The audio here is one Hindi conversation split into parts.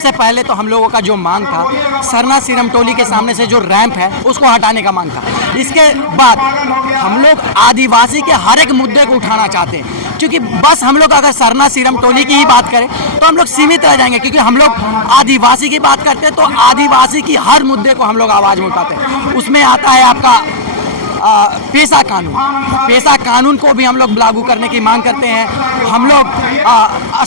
सबसे पहले तो हम लोगों का जो मांग था, सरना सीरम टोली के सामने से जो रैंप है उसको हटाने का मांग था। इसके बाद हम लोग आदिवासी के हर एक मुद्दे को उठाना चाहते हैं, क्योंकि बस हम लोग अगर सरना सीरम टोली की ही बात करें तो हम लोग सीमित रह जाएंगे, क्योंकि हम लोग आदिवासी की बात करते हैं तो आदिवासी की हर मुद्दे को हम लोग आवाज़ में उठाते हैं। उसमें आता है आपका पेशा कानून को भी हम लोग लागू करने की मांग करते हैं। हम लोग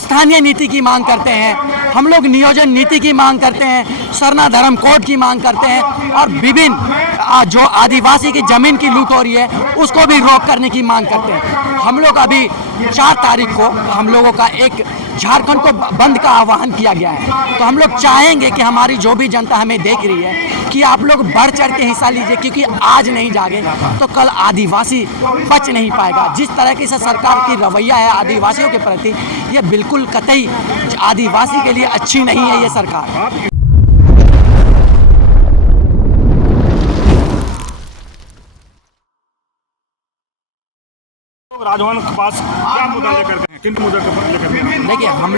स्थानीय नीति की मांग करते हैं, हम लोग नियोजन नीति की मांग करते हैं, सरना धर्म कोड की मांग करते हैं, और विभिन्न जो आदिवासी की ज़मीन की लूट हो रही है उसको भी रोक करने की मांग करते हैं। हम लोग अभी 4 तारीख को हम लोगों का एक झारखंड को बंद का आह्वान किया गया है। तो हम लोग चाहेंगे कि हमारी जो भी जनता हमें देख रही है कि आप लोग बढ़ चढ़ के हिस्सा लीजिए, क्योंकि आज नहीं जागे तो कल आदिवासी बच नहीं पाएगा। जिस तरह की सरकार की रवैया है आदिवासियों के प्रति, ये बिल्कुल कतई आदिवासी के लिए अच्छी नहीं है ये सरकार। राजभवन के पास क्या मुद्दा लेकर के हैं, किन मुद्दे को लेकर हैं? देखिए, हम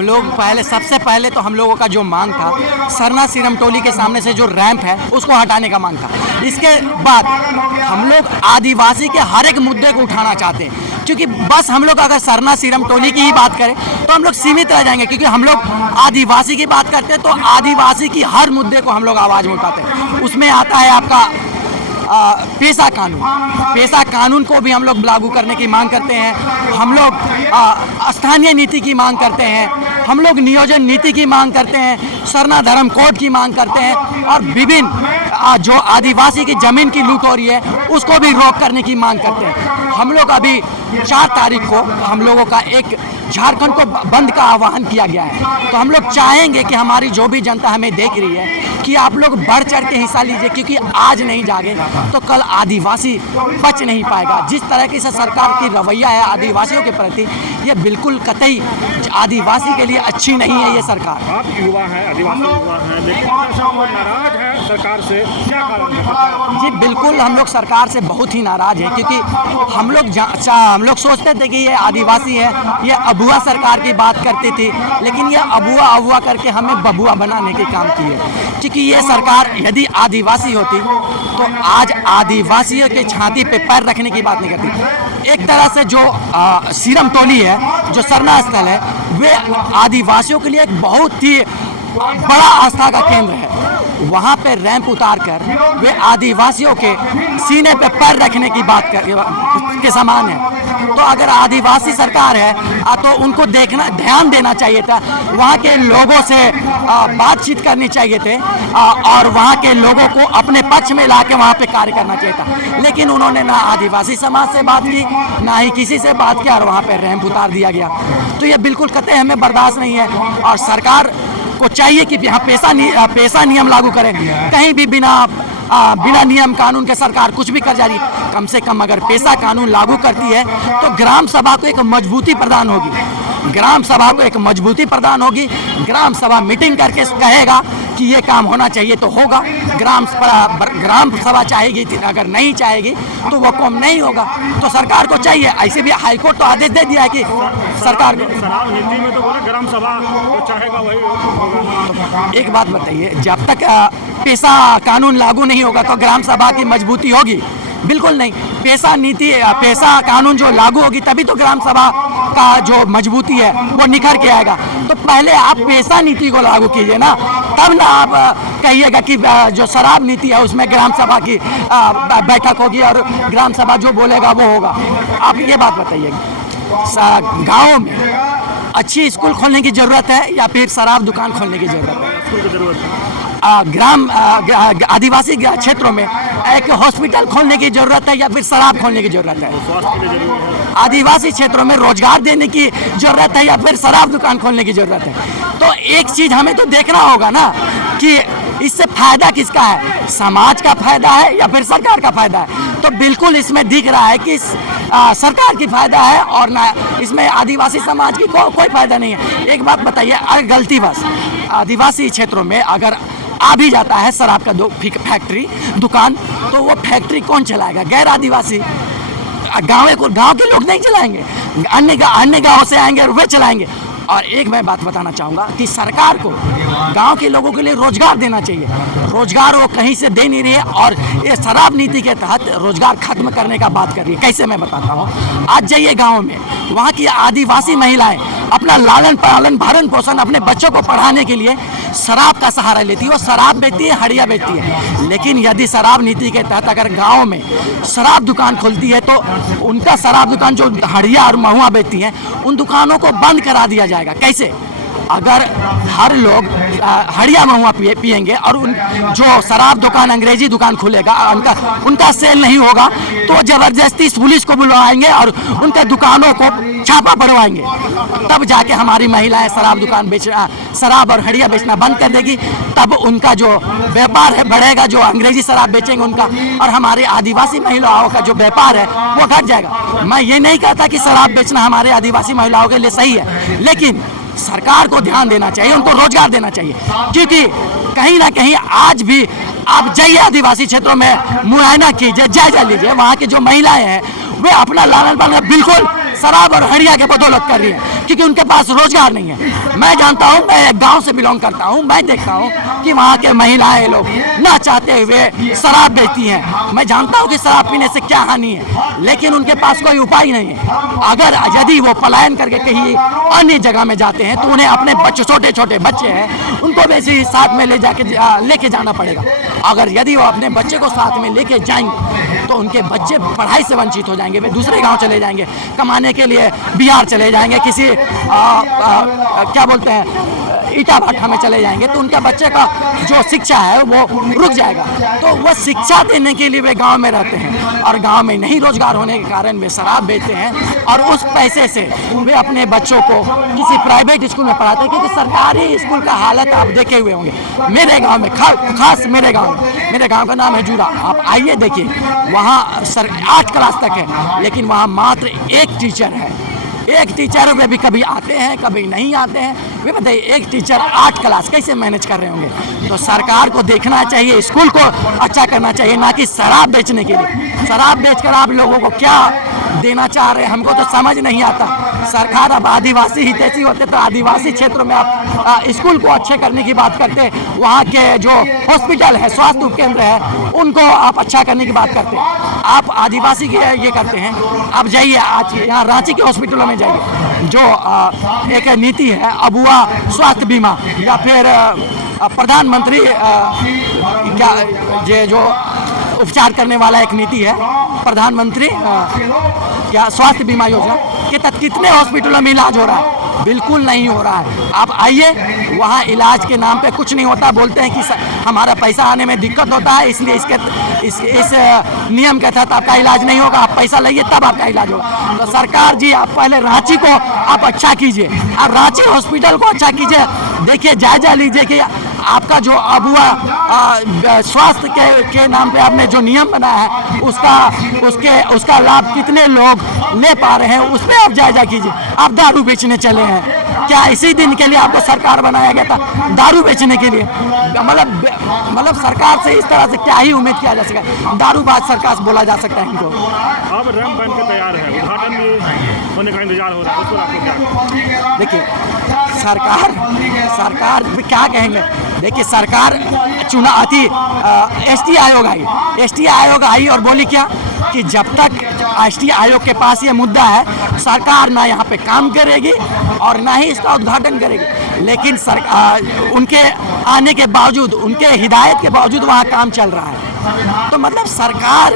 लोग सबसे पहले तो हम लोगों का जो मांग था, सरना सीरम टोली के सामने से जो रैंप है उसको हटाने का मांग था। इसके बाद हम लोग आदिवासी के हर एक मुद्दे को उठाना चाहते हैं, क्योंकि बस हम लोग अगर सरना सीरम टोली की ही बात करें तो हम लोग सीमित रह जाएंगे, क्योंकि हम लोग आदिवासी की बात करते हैं तो आदिवासी की हर मुद्दे को हम लोग आवाज़ में उठाते हैं। उसमें आता है आपका पेशा कानून को भी हम लोग लागू करने की मांग करते हैं। हम लोग स्थानीय नीति की मांग करते हैं, हम लोग नियोजन नीति की मांग करते हैं, सरना धर्म कोड की मांग करते हैं, और विभिन्न जो आदिवासी की ज़मीन की लूट हो रही है उसको भी रोक करने की मांग करते हैं। हम लोग अभी 4 तारीख को हम लोगों का एक झारखंड को बंद का आह्वान किया गया है। तो हम लोग चाहेंगे कि हमारी जो भी जनता हमें देख रही है कि आप लोग बढ़ चढ़ के हिस्सा लीजिए, क्योंकि आज नहीं जागे तो कल आदिवासी बच नहीं पाएगा। जिस तरह की सरकार की रवैया है आदिवासियों के प्रति, ये बिल्कुल कतई आदिवासी के लिए अच्छी नहीं है ये सरकार। आप युवा हैं, आदिवासी युवा हैं, लेकिन नाराज हैं सरकार से, क्या कारण है? जी बिल्कुल, हम लोग सरकार से बहुत ही नाराज़ हैं, क्योंकि हम लोग सोचते थे कि ये आदिवासी है, ये अबुआ सरकार की बात करती थी, लेकिन ये अबुआ करके हमें बबुआ बनाने के काम की है। क्योंकि ये सरकार यदि आदिवासी होती तो आज आदिवासियों के छाती पे पैर रखने की बात नहीं करती। एक तरह से जो सीरम टोली है, जो सरना स्थल है, वे आदिवासियों के लिए एक बहुत ही बड़ा आस्था का केंद्र है। वहाँ पे रैंप उतार कर वे आदिवासियों के सीने पे पैर रखने की बात के समान है। तो अगर आदिवासी सरकार है तो उनको ध्यान देना चाहिए था, वहाँ के लोगों से बातचीत करनी चाहिए थे, और वहाँ के लोगों को अपने पक्ष में ला के वहाँ पे कार्य करना चाहिए था। लेकिन उन्होंने ना आदिवासी समाज से बात की, ना ही किसी से बात किया, और वहाँ पे रैंप उतार दिया गया। तो ये बिल्कुल कतई हमें बर्दाश्त नहीं है, और सरकार को चाहिए कि यहाँ पेशा नियम लागू करें। कहीं भी बिना नियम कानून के सरकार कुछ भी कर जा रही है। कम से कम अगर पेशा कानून लागू करती है तो ग्राम सभा को एक मजबूती प्रदान होगी, ग्राम सभा मीटिंग करके कहेगा कि ये काम होना चाहिए तो होगा। ग्राम सभा चाहेगी, अगर नहीं चाहेगी तो वो काम नहीं होगा। तो सरकार को चाहिए, ऐसे भी हाईकोर्ट तो आदेश दे दिया है कि सरकार को शराब नीति में तो बोले ग्राम सभा जो चाहेगा वही होगा। एक बात बताइए, जब तक पेशा कानून लागू नहीं होगा तो ग्राम सभा की मजबूती होगी? बिल्कुल नहीं। पेशा कानून जो लागू होगी तभी तो ग्राम सभा का जो मजबूती है वो निखर के आएगा। तो पहले आप पेशा नीति को लागू कीजिए ना, तब ना आप कहिएगा कि जो शराब नीति है उसमें ग्राम सभा की बैठक होगी और ग्राम सभा जो बोलेगा वो होगा। आप ये बात बताइए, गाँव में अच्छी स्कूल खोलने की ज़रूरत है या फिर शराब दुकान खोलने की ज़रूरत है? स्कूल की जरूरत है। आदिवासी क्षेत्रों में एक हॉस्पिटल खोलने की ज़रूरत है या फिर शराब खोलने की ज़रूरत है? स्वास्थ्य के लिए जरूरी है। आदिवासी क्षेत्रों में रोजगार देने की ज़रूरत है या फिर शराब दुकान खोलने की ज़रूरत है? तो एक चीज़ हमें तो देखना होगा ना कि इससे फायदा किसका है, समाज का फायदा है या फिर सरकार का फायदा है? तो बिल्कुल इसमें दिख रहा है कि सरकार की फायदा है और ना इसमें आदिवासी समाज की कोई फायदा नहीं है। एक बात बताइए, अगर गलती बस आदिवासी क्षेत्रों में अगर आ भी जाता है शराब का फैक्ट्री दुकान, तो वो फैक्ट्री कौन चलाएगा? गैर आदिवासी। गाँव के लोग नहीं चलाएंगे, अन्य गाँव से आएंगे और वे चलाएंगे। और एक मैं बात बताना चाहूँगा कि सरकार को गांव के लोगों के लिए रोजगार देना चाहिए। रोजगार वो कहीं से दे नहीं रही है और ये शराब नीति के तहत रोजगार खत्म करने का बात कर रही है। कैसे मैं बताता हूँ, आज जाइए गाँव में, वहाँ की आदिवासी महिलाएं अपना लालन पालन भरण पोषण अपने बच्चों को पढ़ाने के लिए शराब का सहारा लेती है। वो शराब बेचती है, हड़िया बेचती है। लेकिन यदि शराब नीति के तहत अगर गांव में शराब दुकान खुलती है तो उनका शराब दुकान जो हड़िया और महुआ बेचती हैं उन दुकानों को बंद करा दिया जाएगा। कैसे? अगर हर लोग हड़िया महुआ पिएंगे और उन जो शराब दुकान अंग्रेजी दुकान खुलेगा उनका सेल नहीं होगा तो जबरदस्ती पुलिस को बुलवाएंगे और उनके दुकानों को छापा पड़वाएंगे। तब जाके हमारी महिलाएं शराब दुकान बेचना, शराब और हड़िया बेचना बंद कर देगी। तब उनका जो व्यापार है बढ़ेगा, जो अंग्रेजी शराब बेचेंगे उनका, और हमारे आदिवासी महिलाओं का जो व्यापार है वो घट जाएगा। मैं ये नहीं कहता कि शराब बेचना हमारे आदिवासी महिलाओं के लिए सही है, लेकिन सरकार को ध्यान देना चाहिए, उनको रोजगार देना चाहिए। क्योंकि कहीं ना कहीं आज भी आप जाइए आदिवासी क्षेत्रों में, मुआयना कीजिए, जायजा लीजिए, वहाँ की जो महिलाएं हैं वे अपना लालन पालन बिल्कुल शराब और हड़िया के बदौलत कर रही है क्योंकि उनके पास रोजगार नहीं है। मैं जानता हूँ, मैं एक गांव से बिलोंग करता हूँ, मैं देखता हूँ कि वहाँ के महिलाएं लोग ना चाहते हुए शराब बेचती हैं। मैं जानता हूँ कि शराब पीने से क्या हानि है, लेकिन उनके पास कोई उपाय नहीं है। अगर यदि वो पलायन करके कहीं अन्य जगह में जाते हैं तो उन्हें अपने बच्चे, छोटे छोटे बच्चे हैं, उनको वैसे ही साथ में लेके जाना पड़ेगा। अगर यदि वो अपने बच्चे को साथ में लेके जाएंगे तो उनके बच्चे पढ़ाई से वंचित हो जाएंगे, वे दूसरे गांव चले जाएंगे कमाने के लिए, बिहार चले जाएंगे, किसी क्या बोलते हैं ईटा भाटा में चले जाएंगे, तो उनका बच्चे का जो शिक्षा है वो रुक जाएगा। तो वो शिक्षा देने के लिए वे गांव में रहते हैं और गांव में नहीं रोजगार होने के कारण वे शराब बेचते हैं और उस पैसे से वे अपने बच्चों को किसी प्राइवेट स्कूल में पढ़ाते हैं। क्योंकि सरकारी स्कूल का हालत आप देखे हुए होंगे। मेरे गाँव में खास मेरे गाँव का नाम है जूरा, आप आइए देखिए, वहाँ 8 क्लास तक है, लेकिन वहाँ मात्र एक टीचर है। एक टीचर वे भी कभी आते हैं कभी नहीं आते हैं। वे बताइए, एक टीचर 8 क्लास कैसे मैनेज कर रहे होंगे? तो सरकार को देखना चाहिए, स्कूल को अच्छा करना चाहिए, ना कि शराब बेचने के लिए। शराब बेचकर आप लोगों को क्या देना चाह रहे हैं हमको तो समझ नहीं आता। सरकार अब आदिवासी हितैषी होते तो आदिवासी क्षेत्रों में आप स्कूल को अच्छे करने की बात करते, वहाँ के जो हॉस्पिटल है, स्वास्थ्य उपकेंद्र है, उनको आप अच्छा करने की बात करते। आप आदिवासी के ये करते हैं। आप जाइए आज यहाँ रांची के हॉस्पिटलों में जाइए, जो एक नीति है अबुआ स्वास्थ्य बीमा या फिर प्रधानमंत्री क्या ये जो उपचार करने वाला एक नीति है, प्रधानमंत्री क्या स्वास्थ्य बीमा योजना के तहत कितने हॉस्पिटलों में इलाज हो रहा है? बिल्कुल नहीं हो रहा है। आप आइए, वहाँ इलाज के नाम पे कुछ नहीं होता, बोलते हैं कि हमारा पैसा आने में दिक्कत होता है, इसलिए इस नियम के तहत आपका इलाज नहीं होगा, आप पैसा लाइए तब आपका इलाज होगा। तो सरकार जी, आप पहले रांची को आप अच्छा कीजिए, आप रांची हॉस्पिटल को अच्छा कीजिए, देखिए, जायजा लीजिए कि आपका जो अबुआ स्वास्थ्य के नाम पे आपने जो नियम बनाया है उसका लाभ कितने लोग ले पा रहे हैं, उस पर आप जायजा कीजिए। आप दारू बेचने चले हैं, क्या इसी दिन के लिए आपको सरकार बनाया गया था? दारू बेचने के लिए? मतलब सरकार से इस तरह से क्या ही उम्मीद किया जा सकता है? दारूबाज सरकार बोला जा सकता है इनको। अब रंग बन के तैयार है, उद्घाटन भी होने का इंतजार हो रहा है, उस पर आपको क्या? देखिए, सरकार क्या कहेंगे? देखिए, सरकार एसटी आयोग आई और बोली क्या कि जब तक एसटी आयोग के पास ये मुद्दा है, सरकार ना यहाँ पे काम करेगी और ना ही इसका उद्घाटन करेगी। लेकिन उनके आने के बावजूद, उनके हिदायत के बावजूद वहाँ काम चल रहा है। तो मतलब सरकार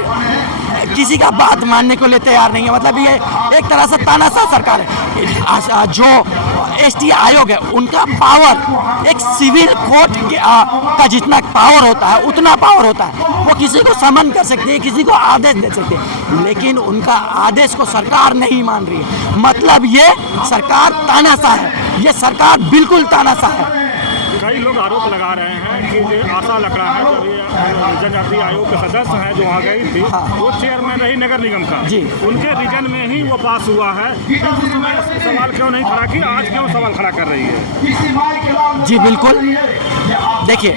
किसी का बात मानने को लिए तैयार नहीं है। मतलब ये एक तरह से तानाशाह सरकार है। जो एसटी आयोग है, उनका पावर एक सिविल कोर्ट का जितना पावर होता है उतना पावर होता है। वो किसी को समन कर सकते हैं, किसी को आदेश दे सकते हैं, लेकिन उनका आदेश को सरकार नहीं मान रही है। मतलब ये सरकार तानाशाह है, ये सरकार बिल्कुल तानाशाह है। कई लोग आरोप लगा रहे हैं कि जो आशा लकड़ा है, जो जनजातीय आयोग के सदस्य हैं, जो आ गई थी, हाँ, वो चेयरमैन रही नगर निगम का जी, उनके रीजन में ही वो पास हुआ है। उस समय सवाल क्यों नहीं खड़ा किया, आज क्यों सवाल खड़ा कर रही है? जी बिल्कुल। देखिए,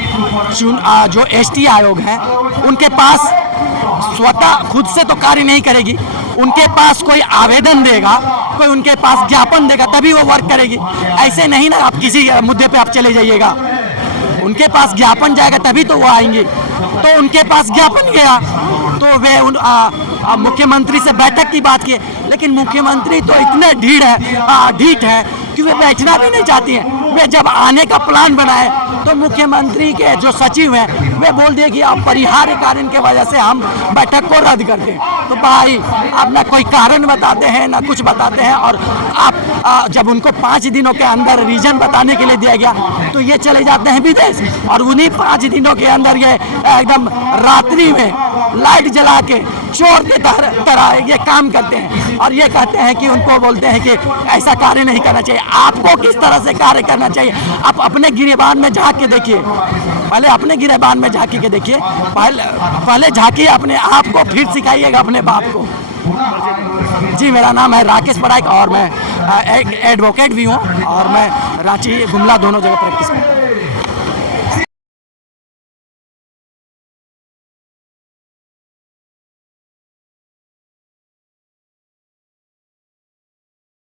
जो एसटी आयोग है, उनके पास स्वतः खुद से तो कार्य नहीं करेगी, उनके पास कोई आवेदन देगा कोई उनके पास ज्ञापन देगा तभी वो वर्क करेगी। ऐसे नहीं ना आप किसी मुद्दे पे आप चले जाइएगा, उनके पास ज्ञापन जाएगा तभी तो वो आएंगे। तो उनके पास ज्ञापन गया तो वे मुख्यमंत्री से बैठक की बात की, लेकिन मुख्यमंत्री तो इतने ढीठ है कि वे बैठना भी नहीं चाहती हैं। वे जब आने का प्लान बनाए तो मुख्यमंत्री के जो सचिव हैं वे बोल दिए कि अपरिहार्य कारण की वजह से हम बैठक को रद्द कर दें। तो भाई आप ना कोई कारण बताते हैं ना कुछ बताते हैं, और आप जब उनको 5 दिनों के अंदर रीजन बताने के लिए दिया गया तो ये चले जाते हैं विदेश, और उन्हीं 5 दिनों के अंदर ये एकदम रात्रि में लाइट जला के चोर के तरह ये काम करते हैं, और ये कहते हैं कि उनको बोलते हैं कि ऐसा कार्य नहीं करना चाहिए। आपको किस तरह से कार्य करना चाहिए आप अपने गिरेबान में झांक के देखिए, पहले अपने गिरेबान में झांकी के देखिए, पहले झांकिए अपने आप को, फिर सिखाइएगा अपने बाप को। जी मेरा नाम है राकेश पराइक और मैं एक एडवोकेट भी हूँ, और मैं रांची गुमला दोनों जगह प्रैक्टिस करता हूँ।